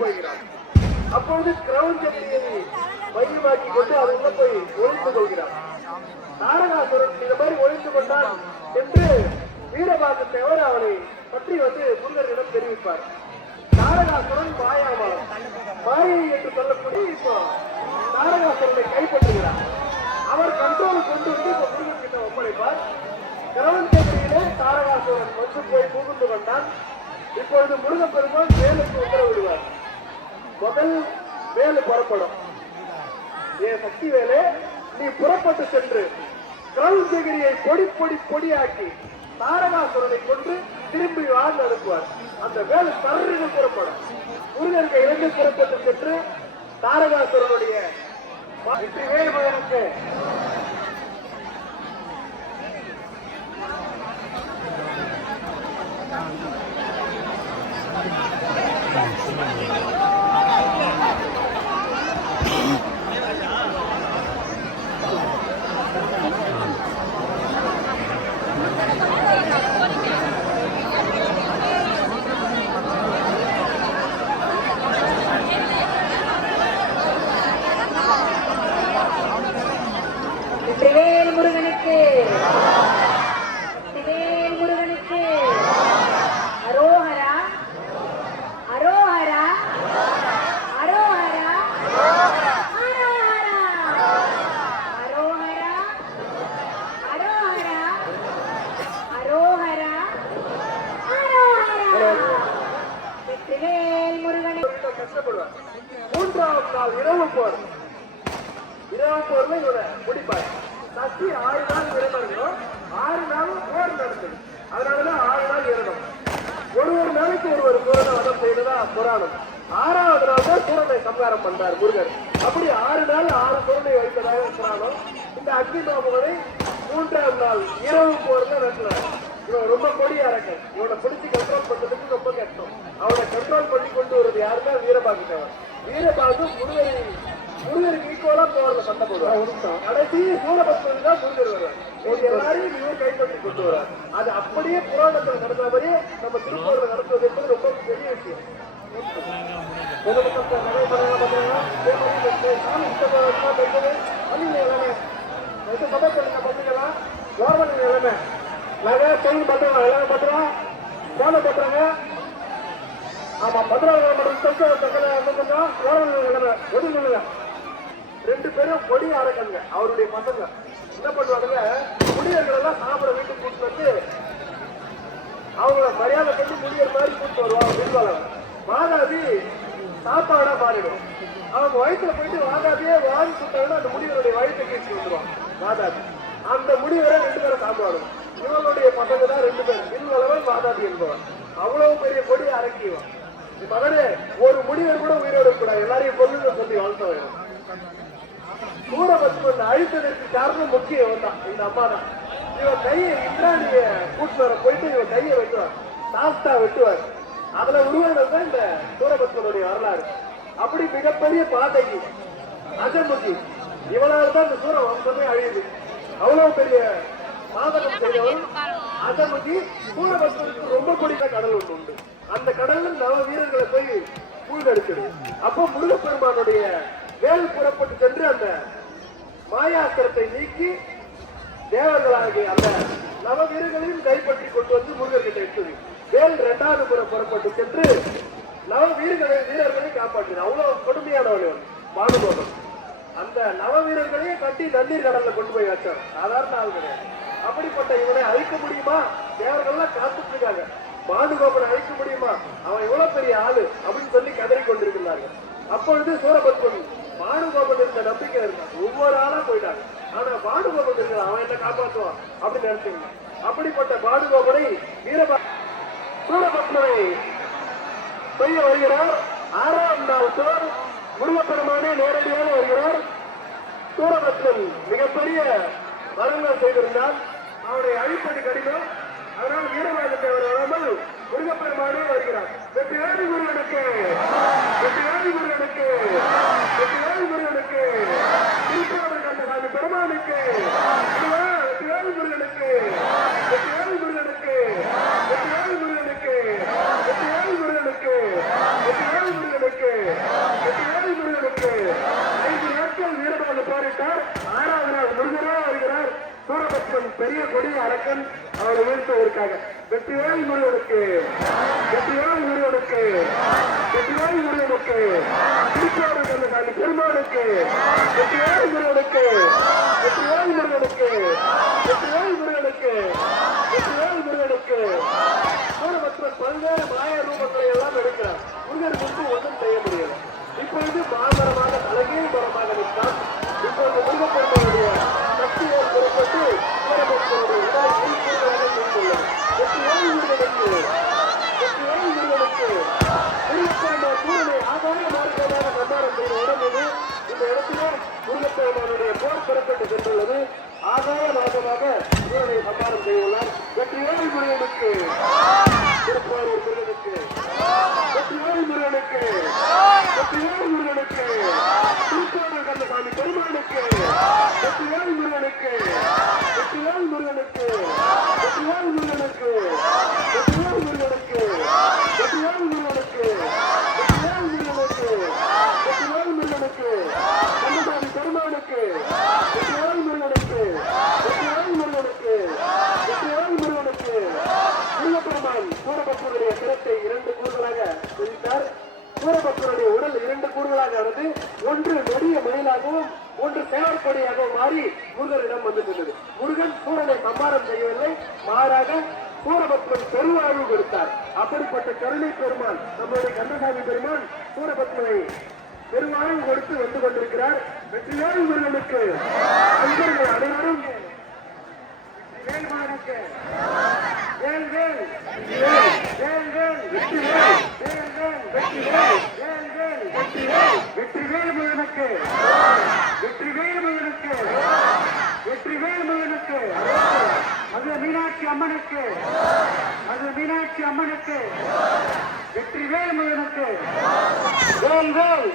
போகிறார். அப்பொழுது கிரௌஞ்செடியை மையமாக்கி கொண்டு அதுள்ள போய் ஒழித்துக் கொள்கிறார். தாரகாசுரன் இந்த மாதிரி ஒழித்துக் கொண்டான் என்று வீரபாகு தேவர் அவனை பற்றி முருகனிடம் தெரிவிப்பார். தாரகாசுரன் மாயை என்று சொல்லக்கூடிய இப்போ தாரகாசுரனை கைப்பற்றுகிறார். அவர் கண்ட்ரோல் கொண்டு வந்து முருகன் கிட்ட ஒப்படைப்பார். கிரௌஞ்செடியிலே தாரகாசுரன் வந்து போய் புகுந்து கொண்டான். இப்பொழுது முருகப்பெருமான் வேலுக்கு உத்தரவிடுவார். முதல் வேலு புறப்படும். ஏன் சக்தி வேலே, நீ புறப்பட்டு சென்று கிரௌஞ்செடியை பொடியாக்கி தாரகாசுரனை கொண்டு திரும்பி வாழ்ந்து அனுப்புவார். அந்த வேலு தருணம் புறப்படும். முருகனுக்கு இறந்து புறப்பட்டு சென்று தாரகாசுரனுடைய வெற்றி வேலுக்கு மூன்றாவது நாள் இரவு போர். இரவு போர்ல இவரை முடிப்பார். சக்தி 6 நாள் இறந்தோம். 6 நாள் போர் நடந்தது. அதனாலதான் 6 நாள் இறந்தோம். ஒரு நாளைக்கு ஒரு சூரனை வதம் செய்ததா புராணம். 6வது நாள் தான் சூரனை சம்ஹாரம் பண்றார் முருகன். அப்படி 6 நாள் 6 சூரனை வைத்ததாக புராணம். இந்த அக்னி மாமகனை 3ஆம் நாள் இரவு போர்ல நடத்துறார். இவன் ரொம்ப கொடிய அரக்கன். இவனை பிடிச்சி கண்ட்ரோல் பண்றதுக்கு ரொம்ப கஷ்டம். அவனை கண்ட்ரோல் பண்ணி கொண்டு வருது யாருன்னா வீரபாகு தேவர். வீரபாகு முருகருக்கு ஈக்குவலா போறத சண்டை போடுவார். கடைசி சூழபத்மன் தான் முருகர் வருவார். எல்லாரையும் இவர் கைப்பற்றி கொண்டு வர்றார். அது அப்படியே புராணத்தில் நடந்த மாதிரியே நம்ம திருப்பூர்ல நடத்துவது என்பது ரொம்ப பெரிய விஷயம். நிலைமை நாங்க செய்தி பத்திரம் எல்லாரும் பத்திரம் போன பத்திரங்க. ஆமா பத்திரம் நிலைமை ஒதுங்க. 2 பேரும் கொடி அரக்கங்க. அவருடைய பசங்க என்ன பண்ணுவாங்க, முடியர்கள் எல்லாம் சாப்பிட வீட்டுக்கு கூட்டு வந்து அவங்கள மரியாதை பண்ணி முடியற மாதிரி கூட்டு வருவாங்க. விரும்பாளர் வாதாபி சாப்பாடா மாறிடும். அவங்க வயிற்றுல போயிட்டு வாதாபியே வாங்கி கொடுத்தாங்கன்னா அந்த முடிவருடைய வயிற்றை கீழ்ச்சி வந்துருவாங்க. வாதாபி அந்த முடிவரை 2 பேரை சாப்பிடுவாங்க. இவங்களுடைய பசங்க தான் 2 பேர். வில்வளவன் வாதாபி என்பவன். அவ்வளவு பெரிய கொடி அரக்கிவான். மகனே ஒரு முடிவர் கூட உயிரோட கூடாது, எல்லாரையும் கொல்லுங்க சொல்லி வாழ்த்த வேணும். சூரபத்மன் அழித்ததற்கு காரணம் முக்கியம் தான் இந்த அம்மா தான். இவன் கையை இந்திராணிய கூட்டு வர போயிட்டு இவன் கையை வெட்டுவார், சாஸ்தா வெட்டுவார். அதுல உருவானது தான் இந்த சூரபத்மனுடைய வரலாறு. அப்படி மிகப்பெரிய பாதகி அஜமுகி, இவளால் தான் இந்த சூர வம்சமே அழியுது. அவ்வளவு பெரிய பாதகம் செய்தவள் அஜமுகி. சூரபத்மனுக்கு ரொம்ப பிடித்த கடல் ஒன்று உண்டு. அந்த கடல்ல நவ வீரர்களை போய் மூழ்கடிச்சது. அப்போ முருகப்பெருமானுடைய வேல் புறப்பட்டு சென்று அந்த மாயாஸ்திரத்தை நீக்கி தேவர்களாகிய அந்த நவ வீரர்களையும் கைப்பற்றி கொண்டு வந்து முருகர்கிட்ட எடுத்தது. வேல் 2வது முறை புறப்பட்டு சென்று நவ வீரர்களை காப்பாற்றினார். அவ்வளவு கொடுமையானவர்கள் பானுபோகம். அந்த நவ வீரர்களையும் கட்டி நன்னீர் கடல்ல கொண்டு போய் வச்சார். சாதாரண ஆள் கிடையாது. அப்படிப்பட்ட இவனை அழிக்க முடியுமா? தேவர்கள்லாம் காத்துட்டு இருக்காங்க. பானுகோபனை அழிக்க முடியுமா? அவன் இவ்வளவு பெரிய ஆளு அப்படின்னு சொல்லி கதறி கொண்டிருக்கிறார்கள். அப்பொழுது சூரபத்மன் பானுகோபன் இருந்த நம்பிக்கை இருந்தான். ஒவ்வொரு ஆளா போயிட்டாங்க. ஆனா பானுகோபன் இருக்கிற அவன் என்ன காப்பாற்றுவான் அப்படின்னு நினைச்சீங்க. அப்படிப்பட்ட பானுகோபனை சூரபத்மனை செய்ய வருகிறார். 6ஆம் நாள் சோர் முருகப்பெருமானே நேரடியாக வருகிறார். சூரபத்மன் மிகப்பெரிய வரங்கள் செய்திருந்தால் அவனை அழிப்பது கடினம். அதனால் வீரபாகு தேவர் வராமல் முருகப்பெருமானே வருகிறார். வெற்றியாதி முருகனுக்கு, வெற்றியாதி முருகனுக்கு, வெற்றியாதி முருகனுக்கு, திருப்பூர் கண்டசாமி பெருமானுக்கு, வெற்றியாதி முருகனுக்கு, வெற்றியாதி முருகனுக்கு, வெற்றியாதி முருகனுக்கு, வெற்றியாதி முருகனுக்கு, வெற்றியாதி முருகனுக்கு, பெரிய கொடிய அரக்கன் அவரை வீழ்த்துவதற்காக வெற்றிவேல் முருகனுக்கு வெற்றிவேல் முருகனுக்கு வெற்றிவேல் முருகனுக்கு திருச்சோறு கந்தசாமி பெருமானுக்கு வெற்றிவேல் முருகனுக்கு வெற்றிவேல் முருகனுக்கு வெற்றிவேல் முருகனுக்கு வெற்றிவேல் முருகனுக்கு சூரபத்மன் பல்வேறு மாய ரூபங்களை எல்லாம் எடுக்கிறார். முருகன் முன்பு ஒன்றும் செய்ய முடியல. இப்பொழுது மாமரமாக தலைகீழ் மரமாக நிற்கான். இப்பொழுது முருகப்பெருமானுடைய சக்தியை புறப்பட்டு சூரபத்மனுடைய உடலை கைக்கூடாக கொண்டுள்ளார். வெற்றிவேல் முருகனுக்கு வெற்றிவேல் முருகனுக்கு முருகப்பெருமான் சூரனை ஆதார மார்க்கமாக சம்மாரம் செய்த இடம் இது. இந்த இடத்திலே முருகப்பெருமானுடைய போர் புறப்பட்டு சென்றுள்ளது. ஆதார மார்க்கமாக சூரனை சம்மாரம் செய்துள்ளார். வெற்றிவேல் முருகனுக்கு திருப்பாரூர் முருகனுக்கு வெற்றிவேல் முருகனுக்கு வெற்றிவேல் முருகனுக்கு திருப்பாரூர் கந்தசாமி பெருமானுக்கு வெற்றிவேல் முருகனுக்கு வெற்றிவேல் முருகனுக்கு வெற்றிவேல் முருகனுக்கு வெற்றிவேல் முருகனுக்கு வெற்றிவேல் முருகனுக்கு வெற்றிவேல் முருகனுக்கு வெற்றிவேல் முருகனுக்கு கந்தசாமி பெருமானுக்கு வெற்றிவேல் முருகனுக்கு வெற்றிவேல் முருகனுக்கு வெற்றிவேல் முருகனுக்கு முருகப்பெருமான் சூரபத்மனுடைய சிரத்தை இரண்டு கூறுகளாக பிரித்தார். சூரபத்மனுடைய உடல் இரண்டு கூறுகளாக ஆனது. ஒன்று நெடிய மயிலாகவும் ஒன்று சேவற்கொடியாகவும் மாறி முருகனிடம் வந்து சென்றது. முருகன் சூரனை சம்மாரம் செய்யவில்லை, மாறாக சூரபத்மன் பெருவாழ்வு கொடுத்தார். அப்படிப்பட்ட கருணை பெருமான் நம்முடைய கந்தசாமி பெருமான் சூரபத்மனை பெருவாழ்வு கொடுத்து வந்து கொண்டிருக்கிறார். வெற்றிவேல் முருகனுக்கு நண்பர்கள் அனைவரும் வேல்முருகனுக்கு வேல் வேல் வேல் வேல் வெற்றிவேல் வேல் வேல் வெற்றிவேல் வேல் வேல் வெற்றிவேல் வெற்றிவேல் முருகனுக்கு வெற்றிவேல் முருகனுக்கு வெற்றிவேல் முருகனுக்கு அது மீனாட்சி அம்மனுக்கு அது மீனாட்சி அம்மனுக்கு வெற்றிவேல் முருகனுக்கு வேல் வேல்